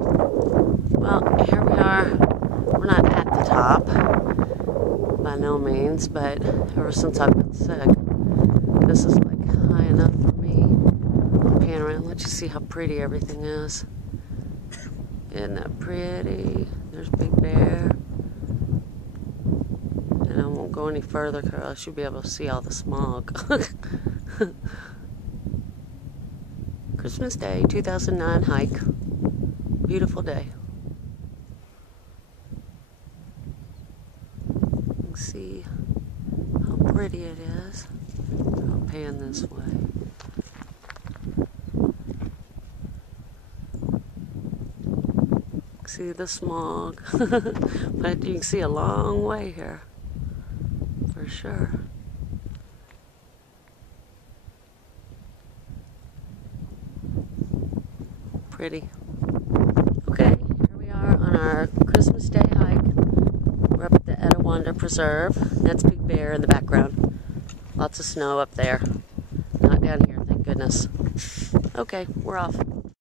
Well, here we are. We're not at the top, by no means, but ever since I've been sick, this is like high enough for me. I'll pan around and let you see how pretty everything is. Isn't that pretty? There's Big Bear. And I won't go any further because I should be able to see all the smog. Christmas Day, 2009 hike. Beautiful day. You can see how pretty it is. I'll pan this way. See the smog, but you can see a long way here, for sure. Pretty. Okay, here we are on our Christmas Day hike. We're up at the Etiwanda Preserve. That's Big Bear in the background. Lots of snow up there. Not down here, thank goodness. Okay, we're off.